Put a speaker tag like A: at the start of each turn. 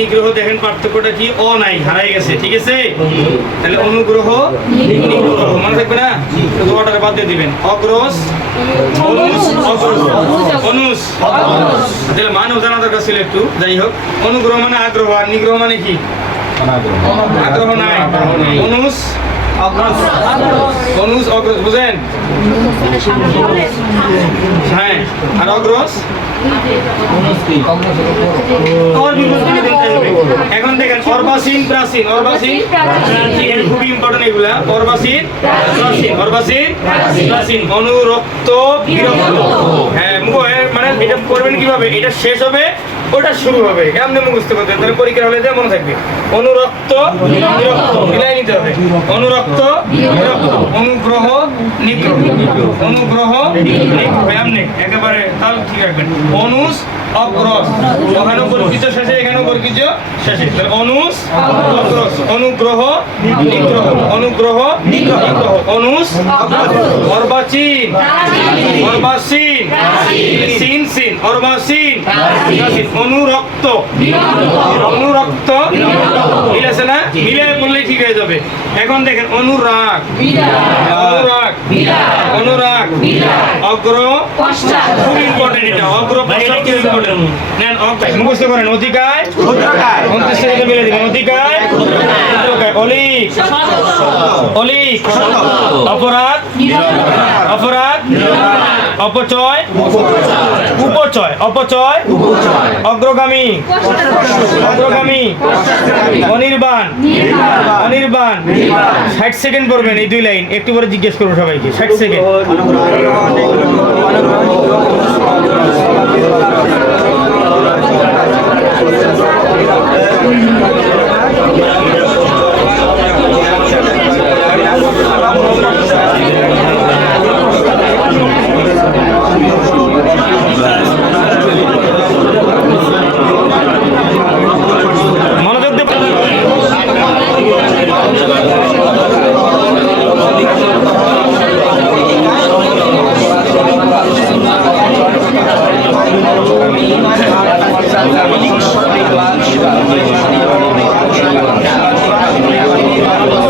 A: নিগ্রহ দেখেন পার্থক্যটা কি? অ নাই হারাই গেছে ঠিক আছে? তাহলে অনুগ্রহ নিগ্রহ মনে থাকবে না? অর্ডারে বাদ দিয়ে দিবেন। অগ্রস অনুস অগ্রস অনুস তাহলে মানব জানা দরকার ছিল একটু যাই হোক। অনুগ্রহ মানে আগ্রহ আর নিগ্রহ মানে কি? আগ্রহ নাই। অনুস অনুস অগ্রস বুঝেন? হ্যাঁ আর অগ্রস এখন দেখেন, অর্বাসীন প্রাচীন অর্বাসীন এখানে খুব ইম্পর্টেন্ট এগুলা। অর্বাসীন প্রাচীন অর্বাসীন প্রাচীন হ্যাঁ মানে এটা করবেন কীভাবে? এটা শেষ হবে ওটা শুরু হবে। এমনি মুখস্থ করতে হবে। তাহলে পরীক্ষা হলে যেমন থাকবে। অনুরক্ত বিরক্ত মিলাই নিতে হবে। অনুরক্ত বিরক্ত অনুগ্রহ নিগ্রহ। অনুগ্রহ নিগ্রহ। এমনি একেবারে তাল ঠিক রাখবেন। অনুস অগ্রস। ওখানে পরিচিত শেষে এখানে পরিচিত শেষে। তাহলে অনুস অগ্রস। অনুগ্রহ নিগ্রহ। অনুগ্রহ নিগ্রহ। অনুস অর্বাচীন। অর্বাসীন সিন সিন। অর্বাসীন অনুরক্ত অনুরক্ত মিলেছে না? যাবে এখন দেখেন অনুরাগ। অনুরাগ। অনুরাগ। অগ্র খুব ইম্পর্টেন্ট এটা অগ্র পশ্চাৎ খুব ইম্পর্টেন্ট নেন অগ্র- মুখস্থ করেন অধিকায়। উনত্রিশ থেকে মিলে দিবেন অধিকায়। ক্ষুদ্রকায়, অলিক। অলিক। অপরাধ। অপরাধ। অপচয়। উপচয়। অপচয়। অগ্রগামী। অগ্রগামী। অনির্বাণ ষাট সেকেন্ড পড়বেন এই দুই লাইন একটু পরে জিজ্ঞেস করব সবাইকে ষাট সেকেন্ড Thank you.